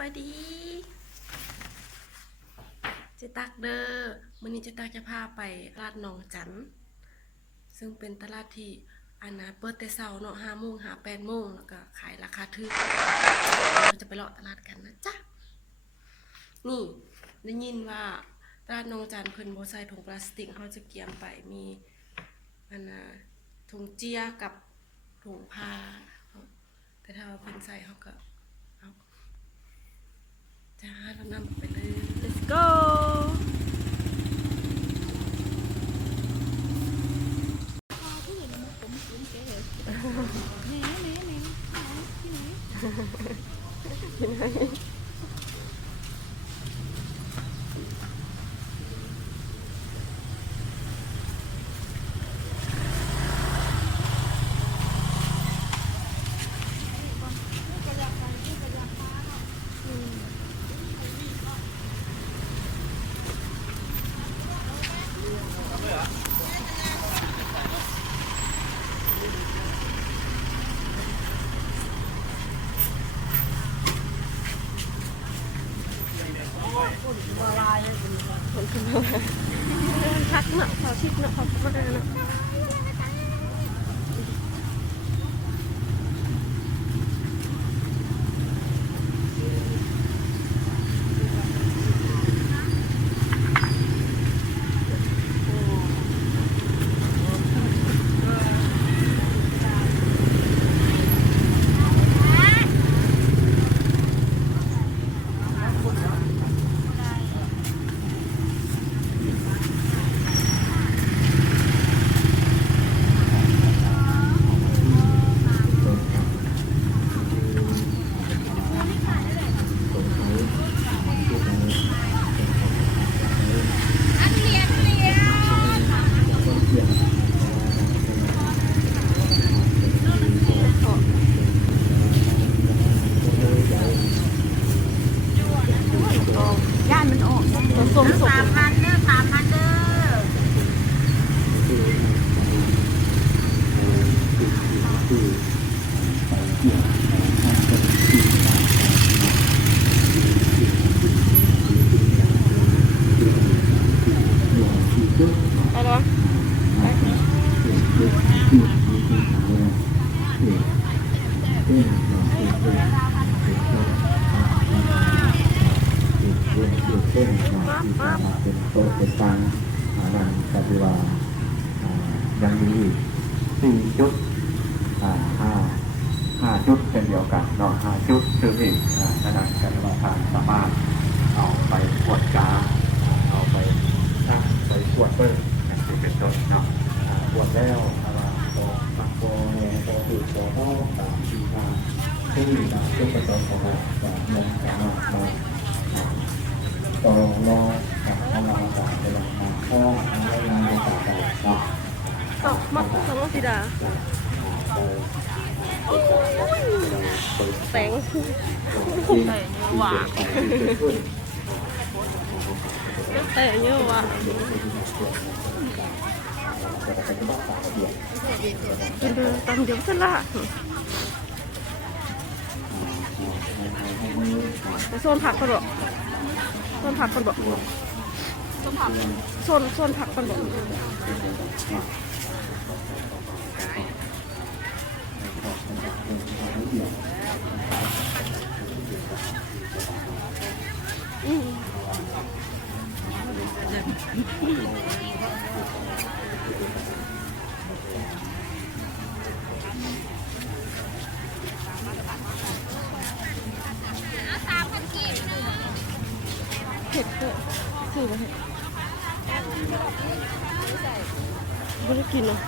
บายดีเจตักเด้อมื้อนี้เจตักจะพาไปตลาดหนองจันซึ่งเป็นตลาดที่เปิดแต่เช้าเนาะ5 โมงหา8 โมงแล้วก็ขายราคาถูกเราจะไปเลาะตลาดกันนะจ๊ะนี่ได้ยินว่าตลาดหนองจันเพิ่นบ่ใส่ถุงพลาสติกเฮาจะเกียมไปมีถุงเจียกับถุงผ้าแต่ถ้าว่าเพิ่นใส่เฮาก็เอาจ้าเรานำไปเลย let's go คนขึ้นมาทักเนาะเขาทิพเนาะเขามาเนาะส้มสุก3,000เด้อ3,000เด้อเอาละเป็นโต๊ะเป็นตังนั่นก็คือว่ายังมีอีก4 จุด5 จุดเป็นเดียวกันเนาะ5 จุดคืออีกนั่นก็คือว่าทางสามารถเอาไปขวดกาเอาไปตั้งไปขวดเปิ้ลอย่างที่เป็นต้นเนาะขวดแล้วมาโปเนี่ยโปคือโปโต้3 4 5ซึ่งจุดประสงค์ของเราจะนำสามารถมาต่อรอกับเราจะลงมาข้ออะไรงานในต่างๆเนาะมัดสองสีดาแสงหวานแต่เยอะว่ะกินเดินตามเดี๋ยวสละโซนผักกันหรอโซนผักกันบอกโซนผักกันบอกเผ็ดเลยซื้อมาเผ็ดไม่ได้กินเนาะ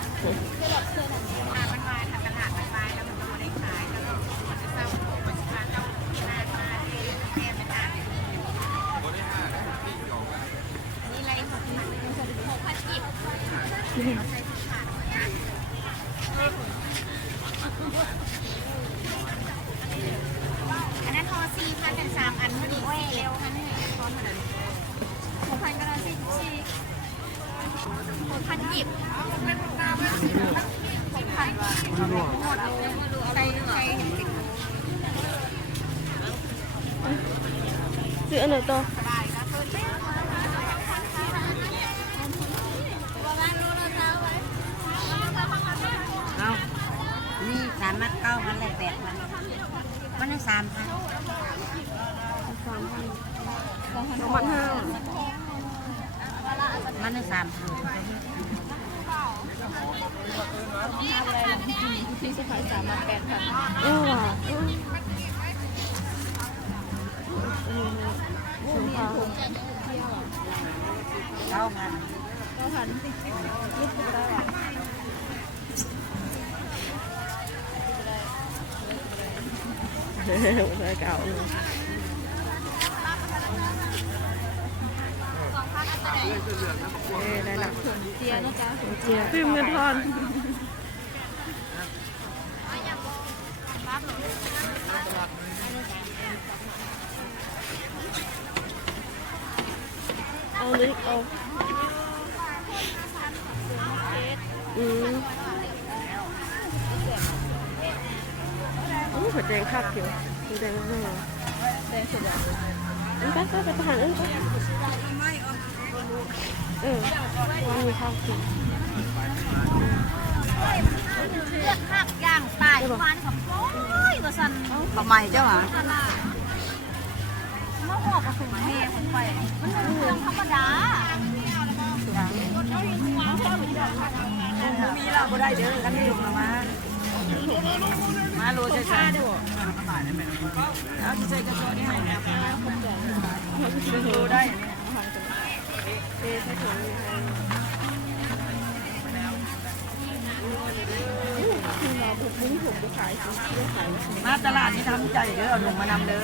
อันนั้นทอ4,000เป็น3 อันพอดีเร็วค่ะนี่ทอเท่านั้น6,000ก็ได้6,000หยิบ6,000ใส่ ซื้ออันไหนต่อ เอานี่3 มัด 9,000เลย8,000มันได้3,000 2,500 มันได้3,000ที่สุดท้าย3 มัด 8,000 ว่ะได้เก่าเลยได้หนักเจียนะจ๊ะเจียตื่มเงินทอนเอาเลยเอาหัวแดงคักเขียวหัวแดงมากแดงสุดอ่ะไปทหารวันนี้ข้าวกิน เลือดหักย่างตายวันกับโอ้ยว่าซั่นทำไมเจ้าหรอมาหอกกับถุงแม่คนไปมันเป็นเรื่องธรรมดามีเราก็ได้เดี๋ยวกันอยู่มาโลใช่ใช่ได้บ่เอาใส่กระสอบนี่ให้โลได้ใส่ถุงนี่ให้เราบุกมุ้งผมไปขายสิขาย มาตลาดนี่ทำใจเด้อหนุ่มมานำเด้อ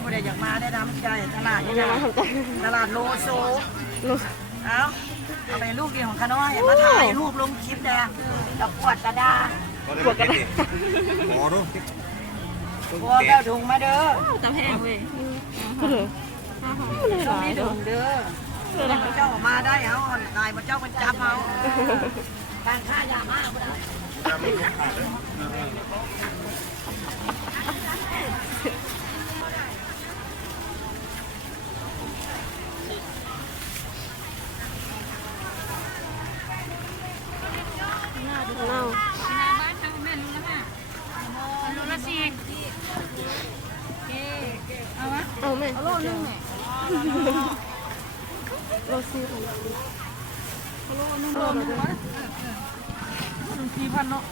ไม่ได้อยากมาได้ทำใจตลาดนี่นะตลาดโลโซเอาไปลูกเดียวของข้าน้อยมาถ่ายรูปลงคลิปแดงกับปวดกระดาปวดกระดาโอ้ดู บัวแก้วถุงมาเด้อ ตำแห้งเว้ยก็เลยไม่ได้หลาย ถุงเด้อเจ้าออกมาได้เอานายมาเจ้าเป็นจับเอาการฆ่ายามาเอาได้เน่าเอาไหมโลนึงโลซีของโลนึงโลนึง4,000เนาะ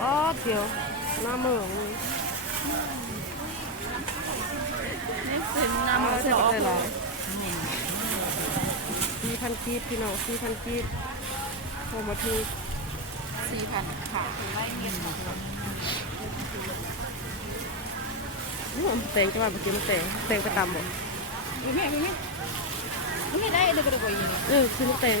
อ๋อเดี๋ยวหน้าเมืองนี่เป็นน้ำมันจะออกเลย4,000 กีบพี่น้อง4,000 กีบโฮมาที4,000ค่ะไล่เงินหมดเลยแตงจะมาเมื่อกี้มันแตงไปตำบ่ไม่ได้เดี๋ยวก็ได้บ่ยิงคือมันแตง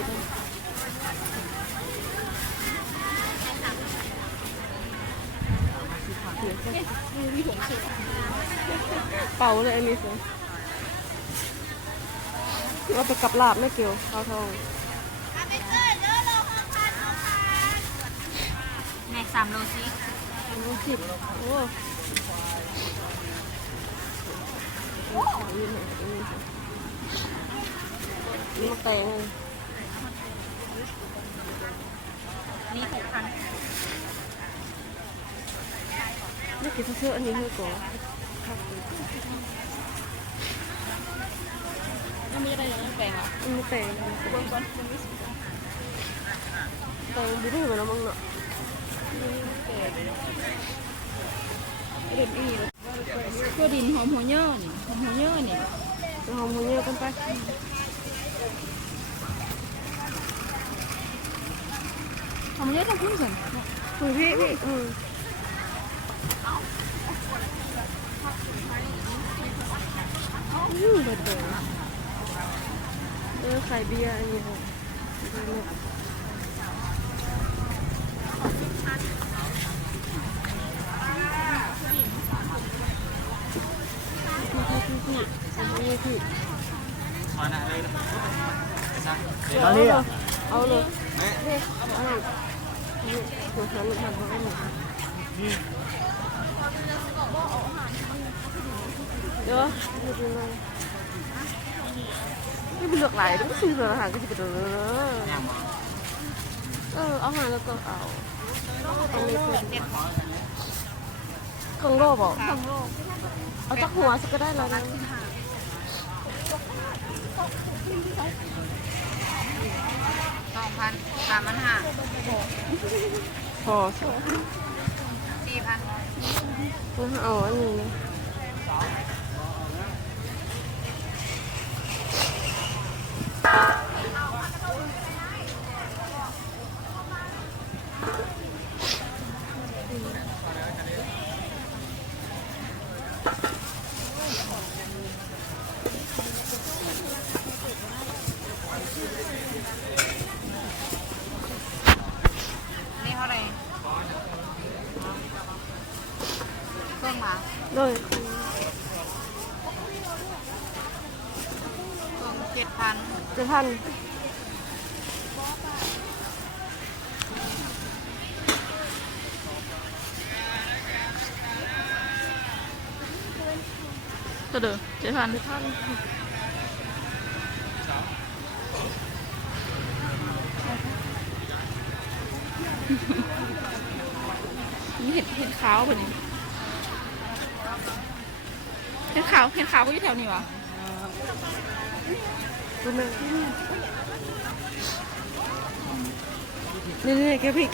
เป่าเลยอันนี้สิเราไปกับลาบไม่เกี่ยวข้าวทองใน3 โลซิโล10โอ้นี่มาแตงเลยนี่6,000นี่กินเสื้ออันนี้ให้ก่อนมีอะไรอย่างนี้แตงอ่ะมีแตงบุ้งบุ้งเหมือนน้ำมันเนาะเด็ดอีเลยตัวดินหอมหัวเยอะนี่หอมหัวเยอะนี่หอมหัวเยอะกันไปหอมเยอะต้องพุ่งสิพี่ใบเตยไข่เบียร์อันนี้พี่เอาเลยเอาเลยหัวฉันทำให้หมด ดี๋ยวดูดูเลยนี่เป็นเลือกหลายต้องซื้ออาหารก็จะไปดูเอาอาหารแล้วก็เอาไม่เป็นของโลบอกเอาจากหัวสักก็ได้แล้วนะ 2,000 3,500 พอ 4,000 เอาอันนี้นี่เท่าไหร่เครื่องหมา ด้วย เครื่อง7,000 7,000ก็เด้อ7,000นี่เห็ดขาวแบบนี้เห็ดขาวก็อยู่แถวนี้วะนี่แกพี่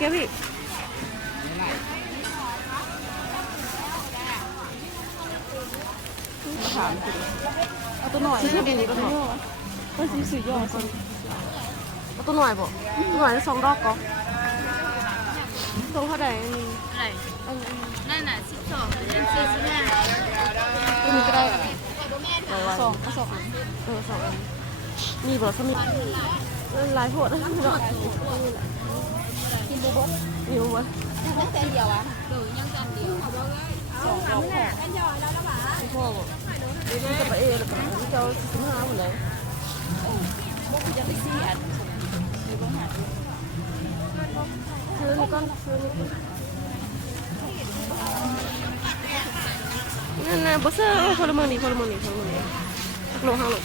เอาตัวหน่อยซื้อดีก็หน่อยซื้อย่อก่อนเอาตัวหน่อยบอกตัวหน่อย2 ดอกก็ตรงเท่าไหร่นั่นน่ะ12หรือ45 ตัวนี้ก็ได้2อัน2 อันมีบอกสมิธลายโพดกินบุบมีบุบตั้งแต่เดียวอ่ะยังจานเดียว2 ดอกพ่อบอกนี่จะไปแล้วก็เจ้า45หมดเลยซื้อนี่ก่อนนั่นบอสเซอร์พลเมืองดีตักลงห้างลง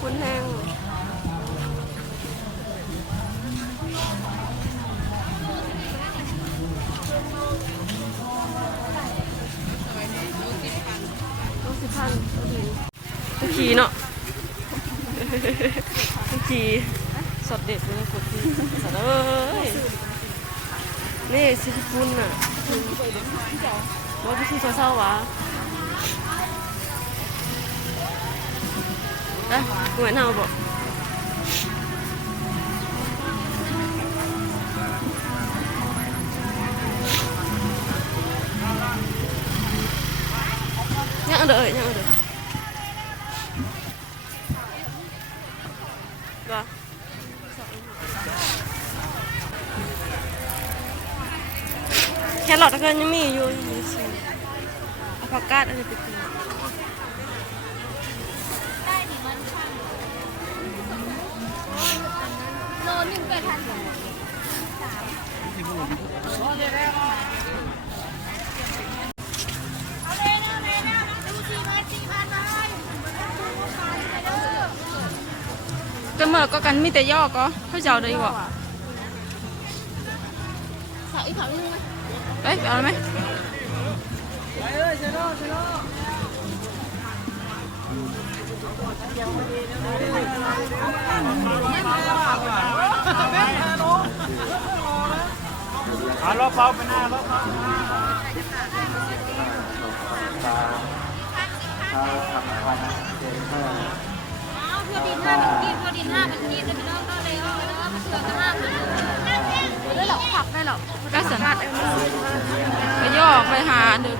คุณแห้งตะกี้เนาะตะกี้สดเด็ดเลยกดที่สดเลยนี่สิคุณน่ะว่าพี่ชื่อเศร้าวะได้เหมือนเฮาบอกยังเด้อว่าแครอทก็ยังมีอยู่สิเอาผักกาดอะไรไปกินโลนึง8,000กันเมื่อก็กันมีแต่ย่อก็เขาจะเอาได้บ่ สาวอีกสาวนึงไหม ไปเอาไหม รอบเป้าไปหน้ารอบเป้าถ้าทำวันเจ็ดห้า เพื่อดิน5 มันกินจะไปเลิกก็เลยมันเถื่อนก็5 ได้หรอกผักได้หรอก ก็สามารถไปย่อไปหาเด็ก